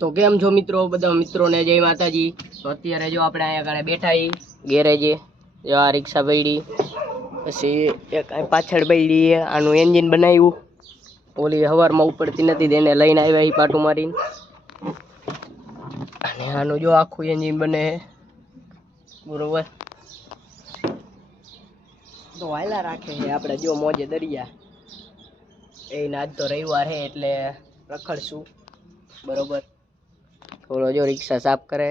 તો કેમ છો મિત્રો, બધા મિત્રોને જય માતાજી। તો અત્યારે જો આપણે અહીંયા આગળ બેઠા હી ગેરેજે। જો આ રિક્ષા પડી, પછી એક પાછળ પડી, આનું એન્જિન બનાવ્યું, ઓલી હવારમાં ઉપડતી નથી તેને લઈને આવ્યા હી પાટું મારીને। અને આનું જો આખું એન્જિન બને બરોબર। તો વાયલા રાખે છે આપણે જો મોજે દરિયા એ આજ તો રવિવાર છે એટલે રખડશું બરોબર। થોડો જો રિક્ષા સાફ કરે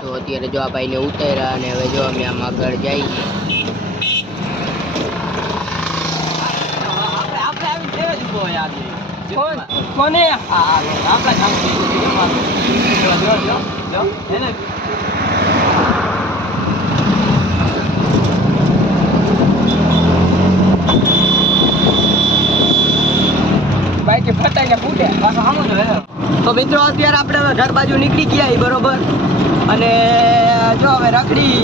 તો અત્યારે જો આ ભાઈને ઉતાર્યા અને હવે જો અમે આમ આગળ જઈએ। કોને બાઈક ફટાઈને ફૂટે પાછો સામો જ હોય। તો મિત્રો અત્યારે આપણે ઘર બાજુ નીકળી ગયા બરોબર। અને જો હવે રખડી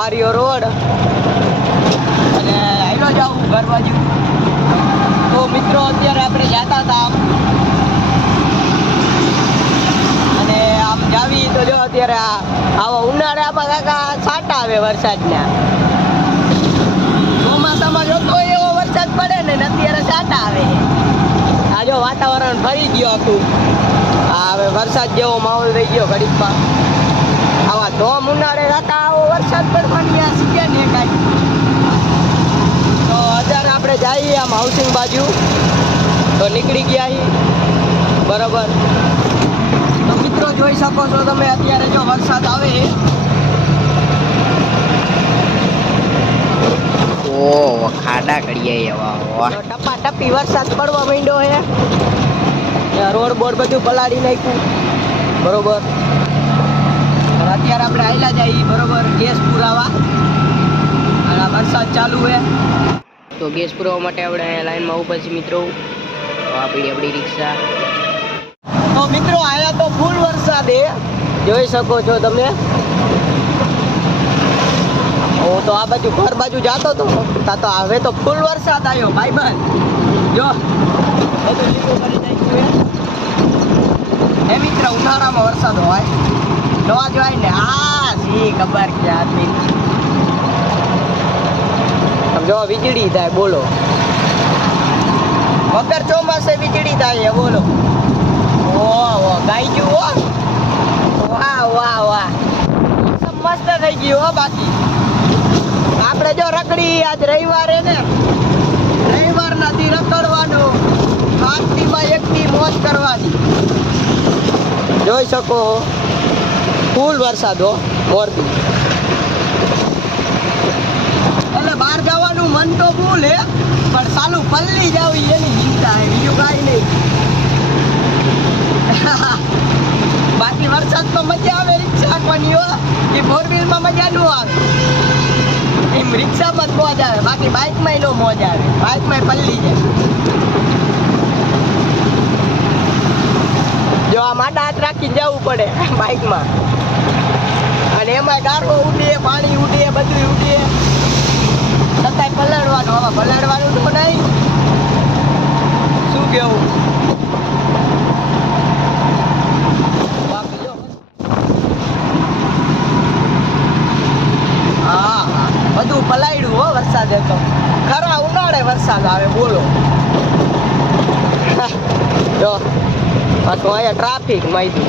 આર્યો રોડ અને આયલો જાવું ઘર બાજુ। તો મિત્રો અત્યારે આપણે જતા હતા આમ અને આમ જાવી તો જો અત્યારે આવા ઉનાળામાં કાકા છાંટા આવે વરસાદના। ચોમાસામાં જો તો એવો વરસાદ પડે ને અત્યારે છાંટા આવે। આ જો વાતાવરણ ફરી ગયો આખું, આ હવે વરસાદ જેવો માહોલ થઈ ગયો ઘડીકમાં। આવા ધોમ ઉનાળે કાકા આવો વરસાદ પડવાની આ શીખે ને કાંઈ। તો અત્યારે આપણે જઈએ આમ હાઉસિંગ બાજુ તો નીકળી ગયા હી બરાબર। તો મિત્રો જોઈ શકો છો તમે અત્યારે જો વરસાદ આવે ઓ ખાડા કરીએ એવા ટપા ટપી વરસાદ પડવા માંડ્યો હે। રોડ બોર્ડ બધું પલાળી નાખ્યું બરોબર। અત્યારે આપણે આયલા જઈએ બરોબર ગેસ પુરાવા અને વરસાદ ચાલુ હે તો ગેસ પુરાવા માટે આપણે લાઈનમાં ઉભા છીએ મિત્રો। તો આપણી રિક્ષા તો મિત્રો આયા તો ફૂલ વરસાદ હે જોઈ શકો છો તમે। હું તો આ બાજુ ઘર બાજુ જાતો તો હવે તો ફૂલ વરસાદ આવ્યો ભાઈબંધ। જો બધું લીલું કરી નાખ્યું હે મિત્ર। ઉનાળામાં વરસાદ હોય ન જોવાય ને આ સી ખબર કે આદમી સમજો વીજળી થાય બોલો વગર ચોમાસે વીજળી થાય બોલો। ઓ ગાઈ ગયું હો વાહ વાહ વાહ મસ્ત થઈ ગયું હો। બાકી આપણે જો રખડી આજ રવિવારે ને રવિવારના દી રખડવાનું આજથી એકથી મોજ કરવાની જોઈ શકો ફૂલ વરસાદ હો મોરબી। એટલે બહાર જવાનું મન તો ફૂલ હે પણ સાલું પલ્લી જાવી એની ચિંતા હે બીજું કાંઈ નહીં। બાકી વરસાદમાં મજા આવે રિક્ષા હાંકવાની હો, એ ફોર વ્હીલમાં મજા ન આવે। એમ રિક્ષામાં જ મોજ આવે બાકી બાઇકમાં નો મોજ આવે, બાઇકમાં પલ્લી જાય। જો આ માડા હાથ રાખીને જવું પડે બાઇકમાં અને એમાં ગારો ઉડે પાણી ઉડે બધું ઉડે છતાંય પલળવાનું। હવે પલળવાનું તો નહીં શું કેવું। હા બધું પલાળ્યું હો વરસાદે તો ખરા ઉનાળે વરસાદ આવે બોલો। જો પાછો તો અહીંયા ટ્રાફિક માહિતી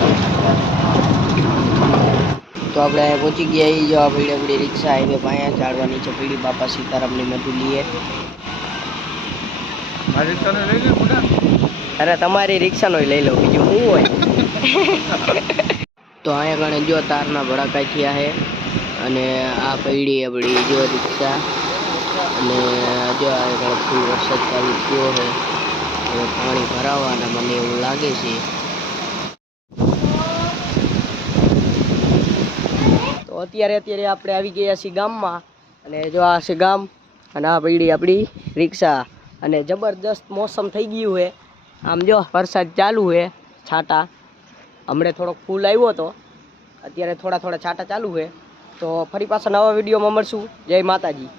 તો આપણે પહોંચી ગયા એ જો આપણે આપણી રિક્ષા હાઈવે પર અહીંયા ચાડવાની છે પીડી બાપા સીતારામની મધુલીએ. અરે તમારી રિક્ષાનો લઈ લો બીજું શું હોય. તો અહીંયા ગણે જો તારના ભડાકા થયા છે અને આ પડી આપણી જો રિક્ષા અને જો આ ફૂલ વરસાદ ચાલુ થયો છે હવે પાણી ભરાવાના મને એવું લાગે છે. તો અત્યારે આપણે આવી ગયા છીએ ગામમાં અને જો આ છે ગામ અને આ પડી આપણી રિક્ષા અને જબરદસ્ત મોસમ થઈ ગયું છે. આમ જો વરસાદ ચાલુ છે છાંટા હમણાં થોડોક ફૂલ આવ્યો હતો અત્યારે થોડા છાંટા ચાલુ છે. તો ફરી પાછા નવા વિડીયોમાં મળશું. જય માતાજી.